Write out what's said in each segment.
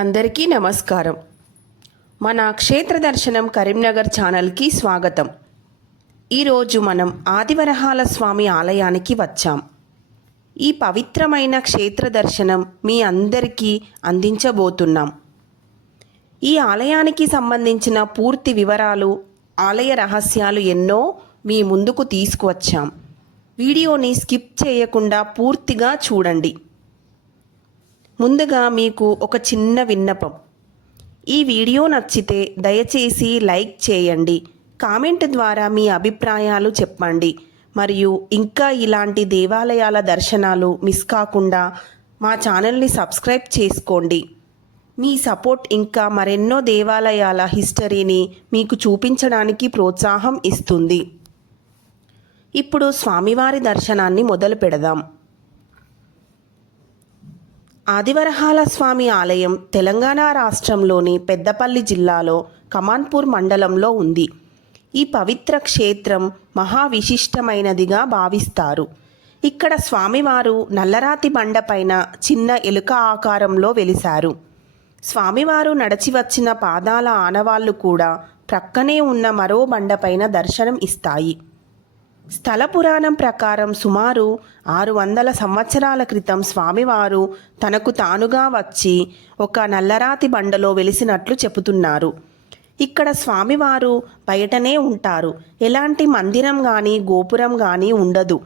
అందరికీ నమస్కారం. మన క్షేత్ర దర్శనం కరీంనగర్ ఛానల్కి స్వాగతం. ఈరోజు మనం ఆదివరహాల స్వామి ఆలయానికి వచ్చాం. ఈ పవిత్రమైన క్షేత్ర దర్శనం మీ అందరికీ అందించబోతున్నాం. ఈ ఆలయానికి సంబంధించిన పూర్తి వివరాలు ఆలయ రహస్యాలు ఎన్నో మీ ముందుకు తీసుకువచ్చాం. వీడియోని స్కిప్ చేయకుండా పూర్తిగా చూడండి. ముందుగా మీకు ఒక చిన్న విన్నపం. ఈ వీడియో నచ్చితే దయచేసి లైక్ చేయండి. కామెంట్ ద్వారా మీ అభిప్రాయాలు చెప్పండి. మరియు ఇంకా ఇలాంటి దేవాలయాల దర్శనాలు మిస్ కాకుండా మా ఛానల్ని సబ్స్క్రైబ్ చేసుకోండి. మీ సపోర్ట్ ఇంకా మరెన్నో దేవాలయాల హిస్టరీని మీకు చూపించడానికి ప్రోత్సాహం ఇస్తుంది. ఇప్పుడు స్వామివారి దర్శనాన్ని మొదలు పెడదాం. ఆదివరహాల స్వామి ఆలయం తెలంగాణ రాష్ట్రంలోని పెద్దపల్లి జిల్లాలో కమాన్పూర్ మండలంలో ఉంది. ఈ పవిత్ర క్షేత్రం మహా విశిష్టమైనదిగా భావిస్తారు. ఇక్కడ స్వామివారు నల్లరాతి బండపైన చిన్న ఎలుక ఆకారంలో వెలిశారు. స్వామివారు నడిచి వచ్చిన పాదాల ఆనవాళ్ళు కూడా ప్రక్కనే ఉన్న మరో బండపైన దర్శనం ఇస్తాయి. స్థల పురాణం ప్రకారం సుమారు ఆరు వందల సంవత్సరాల క్రితం స్వామివారు తనకు తానుగా వచ్చి ఒక నల్లరాతి బండలో వెలిసినట్లు చెబుతున్నారు. ఇక్కడ స్వామివారు బయటనే ఉంటారు. ఎలాంటి మందిరం కానీ గోపురం కానీ ఉండదు.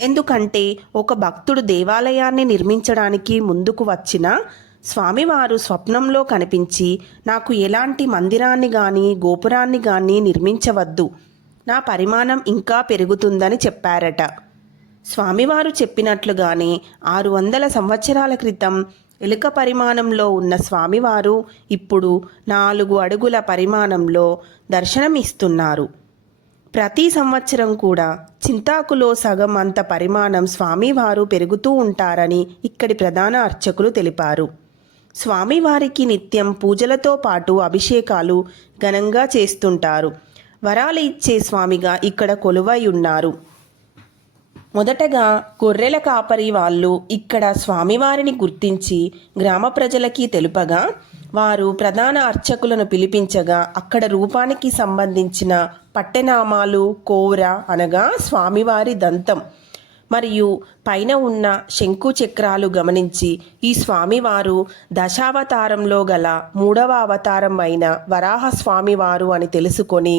ఎందుకంటే ఒక భక్తుడు దేవాలయాన్ని నిర్మించడానికి ముందుకు వచ్చిన స్వామివారు స్వప్నంలో కనిపించి నాకు ఎలాంటి మందిరాన్ని కానీ గోపురాన్ని కానీ నిర్మించవద్దు. నా పరిమాణం ఇంకా పెరుగుతుందని చెప్పారట. స్వామివారు చెప్పినట్లుగానే ఆరు వందల సంవత్సరాల క్రితం ఎలుక పరిమాణంలో ఉన్న స్వామివారు ఇప్పుడు నాలుగు అడుగుల పరిమాణంలో దర్శనం ఇస్తున్నారు ప్రతి సంవత్సరం కూడా చింతాకులో సగం అంత పరిమాణం స్వామివారు పెరుగుతూ ఉంటారని ఇక్కడి ప్రధాన అర్చకులు తెలిపారు. స్వామివారికి నిత్యం పూజలతో పాటు అభిషేకాలు ఘనంగా చేస్తుంటారు. వరాలు ఇచ్చే స్వామిగా ఇక్కడ కొలువై ఉన్నారు. మొదటగా గొర్రెల కాపరి వాళ్ళు ఇక్కడ స్వామివారిని గుర్తించి గ్రామ ప్రజలకి తెలుపగా వారు ప్రధాన అర్చకులను పిలిపించగా అక్కడ రూపానికి సంబంధించిన పట్టెనామాలు కోర అనగా స్వామివారి దంతం. మరియు పైన ఉన్న శంకు చక్రాలు గమనించి ఈ స్వామివారు దశావతారంలో గల మూడవ అవతారం అయిన వరాహ స్వామివారు అని తెలుసుకొని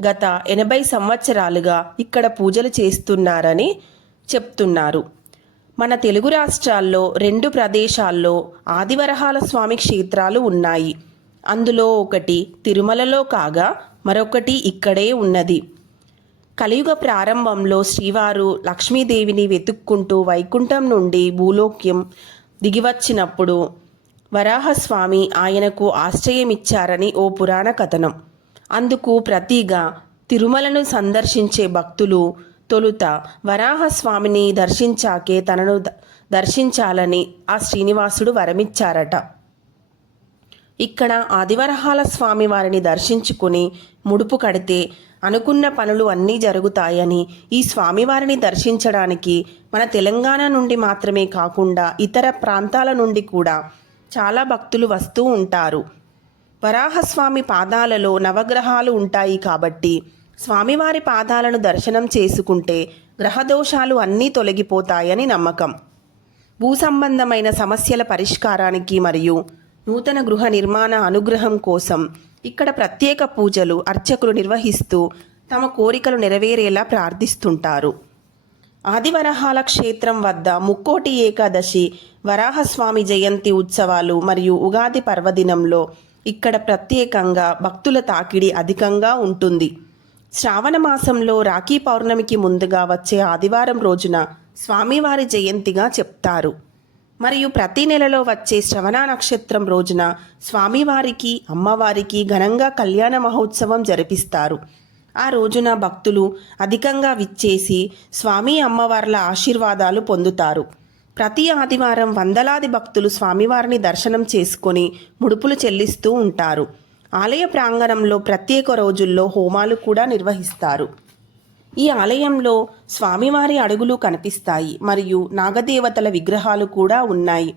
గత ఎనభై సంవత్సరాలుగా ఇక్కడ పూజలు చేస్తున్నారని చెప్తున్నారు. మన తెలుగు రాష్ట్రాల్లో రెండు ప్రదేశాల్లో ఆదివరహాల స్వామి క్షేత్రాలు ఉన్నాయి. అందులో ఒకటి తిరుమలలో కాగా మరొకటి ఇక్కడే ఉన్నది. కలియుగ ప్రారంభంలో శ్రీవారు లక్ష్మీదేవిని వెతుక్కుంటూ వైకుంఠం నుండి భూలోక్యం దిగివచ్చినప్పుడు వరాహస్వామి ఆయనకు ఆశ్రయమిచ్చారని ఓ పురాణ కథనం. అందుకు ప్రతిగా తిరుమలను సందర్శించే భక్తులు తొలుత వరాహస్వామిని దర్శించాకే తనను దర్శించాలని ఆ శ్రీనివాసుడు వరమిచ్చారట. ఇక్కడ ఆదివరహాల స్వామి వారిని దర్శించుకుని ముడుపు కడితే అనుకున్న పనులు అన్నీ జరుగుతాయని ఈ స్వామివారిని దర్శించడానికి మన తెలంగాణ నుండి మాత్రమే కాకుండా ఇతర ప్రాంతాల నుండి కూడా చాలా భక్తులు వస్తూ ఉంటారు. వరాహస్వామి పాదాలలో నవగ్రహాలు ఉంటాయి కాబట్టి స్వామివారి పాదాలను దర్శనం చేసుకుంటే గ్రహదోషాలు అన్నీ తొలగిపోతాయని నమ్మకం. భూ సంబంధమైన సమస్యల పరిష్కారానికి మరియు నూతన గృహ నిర్మాణ అనుగ్రహం కోసం ఇక్కడ ప్రత్యేక పూజలు అర్చకులు నిర్వహిస్తూ తమ కోరికలు నెరవేరేలా ప్రార్థిస్తుంటారు. ఆదివరహాల క్షేత్రం వద్ద ముక్కోటి ఏకాదశి వరాహస్వామి జయంతి ఉత్సవాలు మరియు ఉగాది పర్వదినంలో ఇక్కడ ప్రత్యేకంగా భక్తుల తాకిడి అధికంగా ఉంటుంది. శ్రావణ మాసంలో రాఖీ పౌర్ణమికి ముందుగా వచ్చే ఆదివారం రోజున స్వామివారి జయంతిగా చెప్తారు. మరియు ప్రతి నెలలో వచ్చే శ్రవణ నక్షత్రం రోజున స్వామివారికి అమ్మవారికి ఘనంగా కళ్యాణ మహోత్సవం జరిపిస్తారు. ఆ రోజున భక్తులు అధికంగా విచ్చేసి స్వామి అమ్మవార్ల ఆశీర్వాదాలు పొందుతారు. ప్రతి ఆదివారం వందలాది భక్తులు స్వామివారిని దర్శనం చేసుకొని ముడుపులు చెల్లిస్తూ ఉంటారు. ఆలయ ప్రాంగణంలో ప్రత్యేక రోజుల్లో హోమాలు కూడా నిర్వహిస్తారు. ఈ ఆలయంలో స్వామివారి అడుగులు కనిపిస్తాయి మరియు నాగదేవతల విగ్రహాలు కూడా ఉన్నాయి.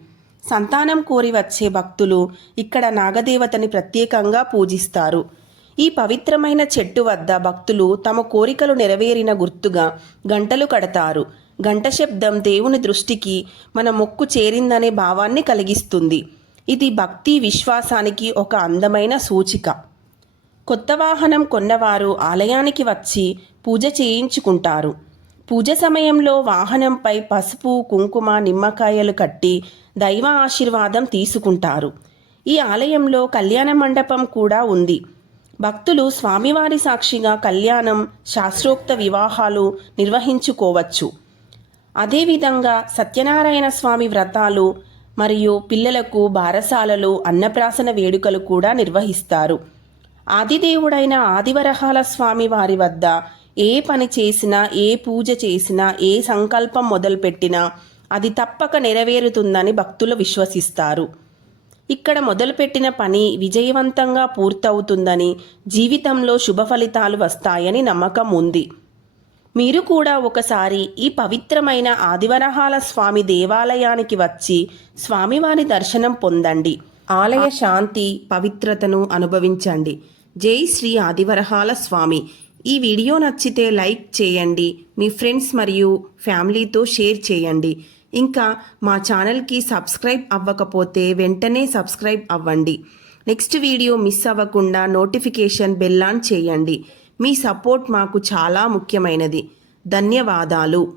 సంతానం కోరి వచ్చే భక్తులు ఇక్కడ నాగదేవతని ప్రత్యేకంగా పూజిస్తారు. ఈ పవిత్రమైన చెట్టు వద్ద భక్తులు తమ కోరికలు నెరవేరిన గుర్తుగా గంటలు కడతారు. గంట శబ్దం దేవుని దృష్టికి మన మొక్కు చేరిందనే భావాన్ని కలిగిస్తుంది. ఇది భక్తి విశ్వాసానికి ఒక అందమైన సూచిక. కొత్త వాహనం కొన్నవారు ఆలయానికి వచ్చి పూజ చేయించుకుంటారు. పూజ సమయంలో వాహనంపై పసుపు కుంకుమ నిమ్మకాయలు కట్టి దైవ ఆశీర్వాదం తీసుకుంటారు. ఈ ఆలయంలో కళ్యాణ మండపం కూడా ఉంది. భక్తులు స్వామివారి సాక్షిగా కళ్యాణం శాస్త్రోక్త వివాహాలు నిర్వహించుకోవచ్చు. అదేవిధంగా సత్యనారాయణ స్వామి వ్రతాలు మరియు పిల్లలకు బారసాలలు అన్నప్రాసన వేడుకలు కూడా నిర్వహిస్తారు. ఆదిదేవుడైన ఆదివరహాల స్వామి వారి వద్ద ఏ పని చేసినా ఏ పూజ చేసినా ఏ సంకల్పం మొదలుపెట్టినా అది తప్పక నెరవేరుతుందని భక్తులు విశ్వసిస్తారు. ఇక్కడ మొదలుపెట్టిన పని విజయవంతంగా పూర్తవుతుందని జీవితంలో శుభ ఫలితాలు వస్తాయని నమ్మకం ఉంది. మీరు కూడా ఒకసారి ఈ పవిత్రమైన ఆదివరహాల స్వామి దేవాలయానికి వచ్చి స్వామివారి దర్శనం పొందండి. ఆలయ శాంతి పవిత్రతను అనుభవించండి. జై శ్రీ ఆదివరహాల స్వామి. ఈ వీడియో నచ్చితే లైక్ చేయండి మీ ఫ్రెండ్స్ మరియు ఫ్యామిలీతో షేర్ చేయండి. ఇంకా మా ఛానల్కి సబ్స్క్రైబ్ అవ్వకపోతే వెంటనే సబ్స్క్రైబ్ అవ్వండి. నెక్స్ట్ వీడియో మిస్ అవ్వకుండా నోటిఫికేషన్ బెల్ ఆన్ చేయండి. మీ సపోర్ట్ మాకు చాలా ముఖ్యమైనది. ధన్యవాదాలు.